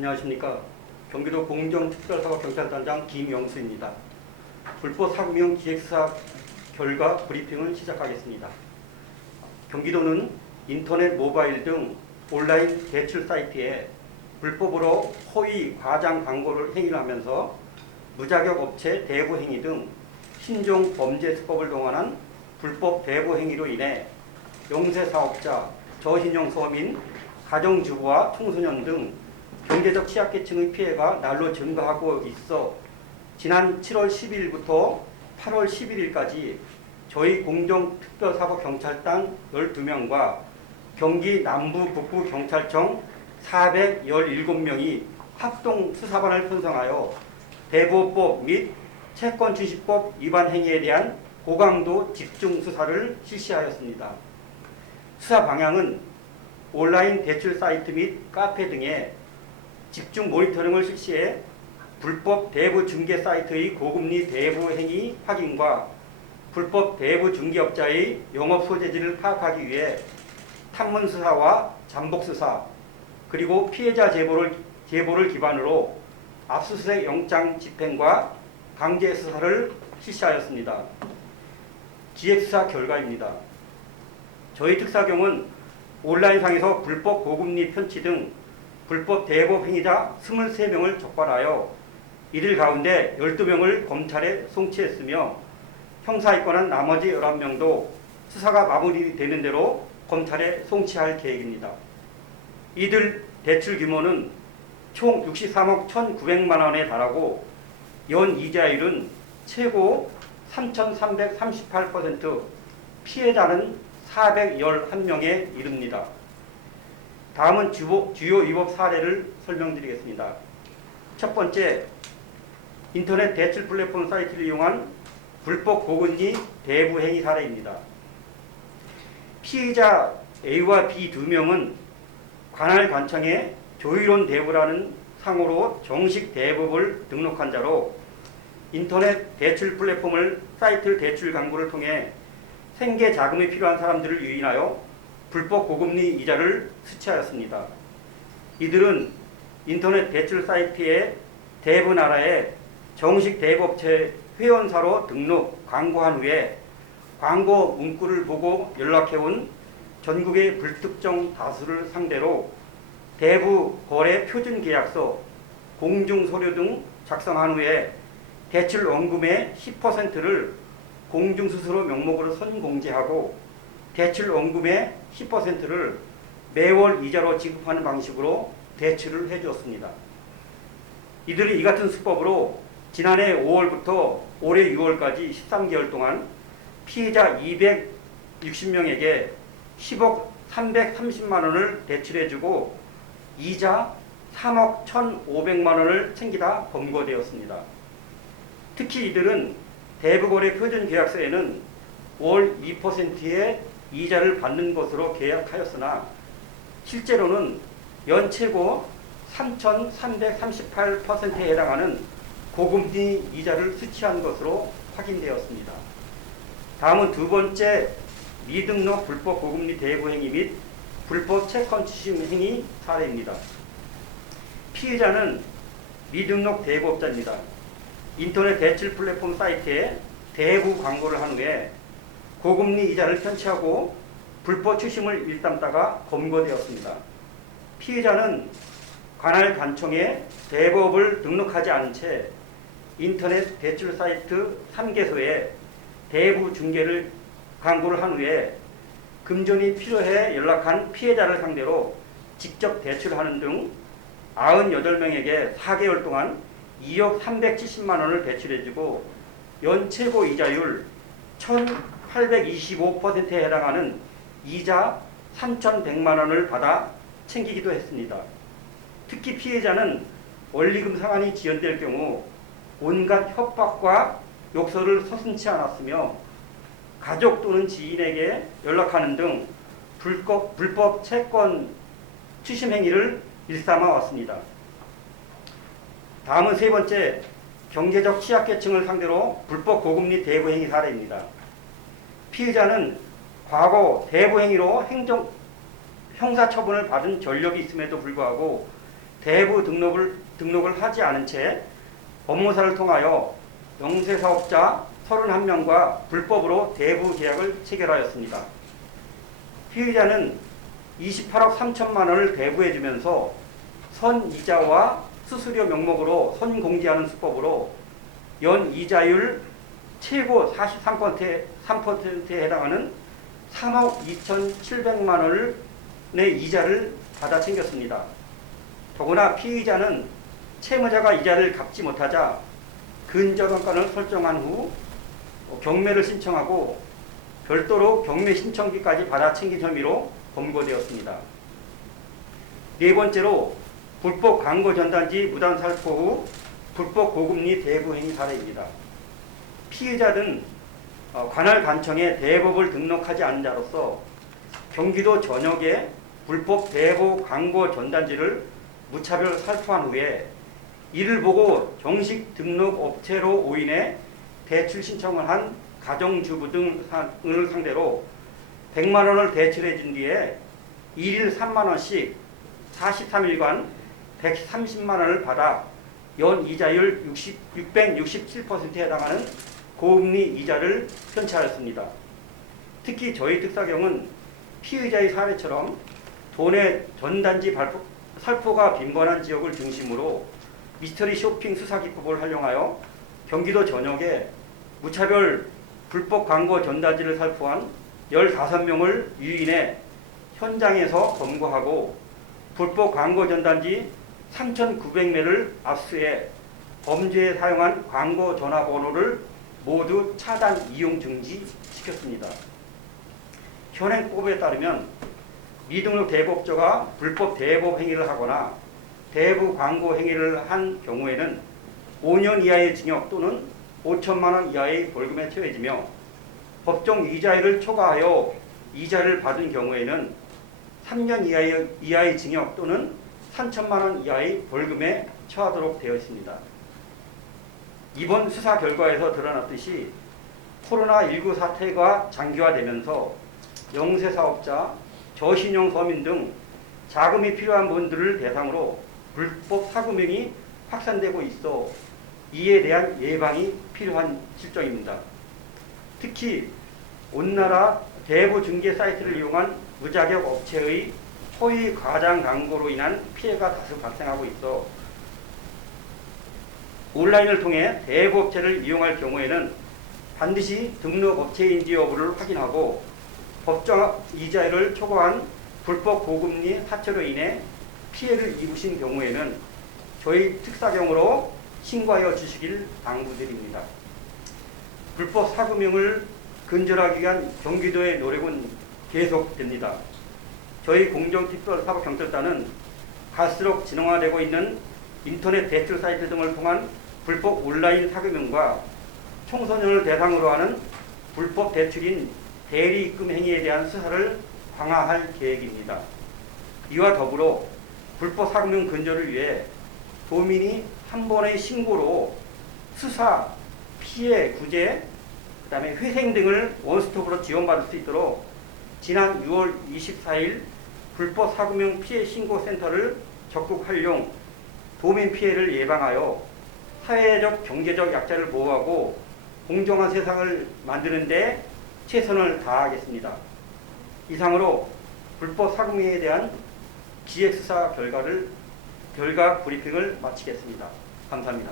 안녕하십니까. 경기도 공정특별사법경찰단장 김영수입니다. 불법 사금융 기획사 결과 브리핑을 시작하겠습니다. 경기도는 인터넷, 모바일 등 온라인 대출 사이트에 불법으로 허위, 과장 광고를 행위를 하면서 무자격 업체 대부 행위 등 신종 범죄 수법을 동원한 불법 대부 행위로 인해 영세 사업자, 저신용 서민, 가정주부와 청소년 등 경제적 취약계층의 피해가 날로 증가하고 있어 지난 7월 12일부터 8월 11일까지 저희 공정특별사법경찰단 12명과 경기 남부 북부경찰청 417명이 합동 수사반을 편성하여 대부업법 및 채권주시법 위반 행위에 대한 고강도 집중 수사를 실시하였습니다. 수사 방향은 온라인 대출 사이트 및 카페 등에 집중 모니터링을 실시해 불법 대부 중개 사이트의 고금리 대부 행위 확인과 불법 대부 중개업자의 영업 소재지를 파악하기 위해 탐문 수사와 잠복 수사, 그리고 피해자 제보를 기반으로 압수수색 영장 집행과 강제 수사를 실시하였습니다. 기획수사 결과입니다. 저희 특사경은 온라인상에서 불법 고금리 편취 등 불법 대부 행위자 23명을 적발하여 이들 가운데 12명을 검찰에 송치했으며 형사에 관한 나머지 11명도 수사가 마무리되는 대로 검찰에 송치할 계획입니다. 이들 대출 규모는 총 63억 1,900만 원에 달하고 연 이자율은 최고 3,338%, 피해자는 411명에 이릅니다. 다음은 주요 위법 사례를 설명드리겠습니다. 첫 번째, 인터넷 대출 플랫폼 사이트를 이용한 불법 고금리 대부 행위 사례입니다. 피해자 A와 B 두 명은 관할 관청에 조의론 대부라는 상호로 정식 대부를 등록한 자로 인터넷 대출 플랫폼을 사이트 대출 광고를 통해 생계 자금이 필요한 사람들을 유인하여 불법 고금리 이자를 수취하였습니다. 이들은 인터넷 대출 사이트에 대부 나라에 정식 대부업체 회원사로 등록, 광고한 후에 광고 문구를 보고 연락해온 전국의 불특정 다수를 상대로 대부 거래 표준 계약서, 공중서류 등 작성한 후에 대출 원금의 10%를 공중수수료 명목으로 선공제하고 대출 원금의 10%를 매월 이자로 지급하는 방식으로 대출을 해주었습니다. 이들이 이 같은 수법으로 지난해 5월부터 올해 6월까지 13개월 동안 피해자 260명에게 10억 330만 원을 대출해주고 이자 3억 1,500만 원을 챙기다 검거되었습니다. 특히 이들은 대부거래 표준계약서에는 월 2%의 이자를 받는 것으로 계약하였으나 실제로는 연 최고 3,338%에 해당하는 고금리 이자를 수취한 것으로 확인되었습니다. 다음은 두 번째, 미등록 불법 고금리 대부 행위 및 불법 채권 추심 행위 사례입니다. 피해자는 미등록 대부업자입니다. 인터넷 대출 플랫폼 사이트에 대부 광고를 한 후에 고금리 이자를 편취하고 불법 추심을 일삼다가 검거되었습니다. 피해자는 관할 관청에 대부업을 등록하지 않은 채 인터넷 대출 사이트 3개소에 대부 중개를 광고를 한 후에 금전이 필요해 연락한 피해자를 상대로 직접 대출하는 등 98명에게 4개월 동안 2억 370만 원을 대출해주고 연 최고 이자율 1,825%에 해당하는 이자 3,100만 원을 받아 챙기기도 했습니다. 특히 피해자는 원리금 상환이 지연될 경우 온갖 협박과 욕설을 서슴지 않았으며 가족 또는 지인에게 연락하는 등 불법 채권 추심 행위를 일삼아 왔습니다. 다음은 세 번째, 경제적 취약계층을 상대로 불법 고금리 대부 행위 사례입니다. 피해자는 과거 대부 행위로 형사처분을 받은 전력이 있음에도 불구하고 대부 등록을 하지 않은 채 법무사를 통하여 영세사업자 31명과 불법으로 대부 계약을 체결하였습니다. 피의자는 28억 3천만 원을 대부해주면서 선이자와 수수료 명목으로 선공제하는 수법으로 연이자율 최고 43%에 해당하는 3억 2,700만 원의 이자를 받아 챙겼습니다. 더구나 피의자는 채무자가 이자를 갚지 못하자 근저당권을 설정한 후 경매를 신청하고 별도로 경매 신청비까지 받아 챙긴 혐의로 검거되었습니다. 네 번째로 불법 광고 전단지 무단 살포 후 불법 고금리 대부 행위 사례입니다. 피의자는 관할 관청에 대법을 등록하지 않은 자로서 경기도 전역에 불법 대부 광고 전단지를 무차별 살포한 후에 이를 보고 정식 등록 업체로 오인해 대출 신청을 한 가정주부 등을 상대로 100만 원을 대출해 준 뒤에 일일 3만 원씩 43일간 130만 원을 받아 연이자율 667%에 해당하는 고금리 이자를 편취하였습니다. 특히 저희 특사경은 피의자의 사례처럼 도내 전단지 살포가 빈번한 지역을 중심으로 미스터리 쇼핑 수사기법을 활용하여 경기도 전역에 무차별 불법 광고 전단지를 살포한 15명을 유인해 현장에서 검거하고 불법 광고 전단지 3,900매를 압수해 범죄에 사용한 광고 전화번호를 모두 차단 이용 중지시켰습니다. 현행법에 따르면 미등록 대부업자가 불법 대부 행위를 하거나 대부 광고 행위를 한 경우에는 5년 이하의 징역 또는 5천만 원 이하의 벌금에 처해지며 법정 이자율을 초과하여 이자를 받은 경우에는 3년 이하의 징역 또는 3천만 원 이하의 벌금에 처하도록 되어 있습니다. 이번 수사 결과에서 드러났듯이 코로나19 사태가 장기화되면서 영세사업자, 저신용 서민 등 자금이 필요한 분들을 대상으로 불법 사금융이 확산되고 있어 이에 대한 예방이 필요한 실정입니다. 특히 온나라 대부 중개 사이트를 이용한 무자격 업체의 허위 과장 광고로 인한 피해가 다수 발생하고 있어 온라인을 통해 대부 업체를 이용할 경우에는 반드시 등록 업체인지 여부를 확인하고 법정 이자율을 초과한 불법 고금리 사채로 인해 피해를 입으신 경우에는 저희 특사경으로 신고하여 주시길 당부드립니다. 불법 사금융을 근절하기 위한 경기도의 노력은 계속됩니다. 저희 공정특별사법경찰단은 갈수록 진흥화되고 있는 인터넷 대출 사이트 등을 통한 불법 온라인 사금융과 청소년을 대상으로 하는 불법 대출인 대리 입금 행위에 대한 수사를 강화할 계획입니다. 이와 더불어 불법 사금융 근절을 위해 도민이 한 번의 신고로 수사, 피해, 구제, 그다음에 회생 등을 원스톱으로 지원받을 수 있도록 지난 6월 24일 불법 사금융 피해 신고 센터를 적극 활용, 도민 피해를 예방하여 사회적 경제적 약자를 보호하고 공정한 세상을 만드는 데 최선을 다하겠습니다. 이상으로 불법 사금융에 대한 기획수사 결과 브리핑을 마치겠습니다. 감사합니다.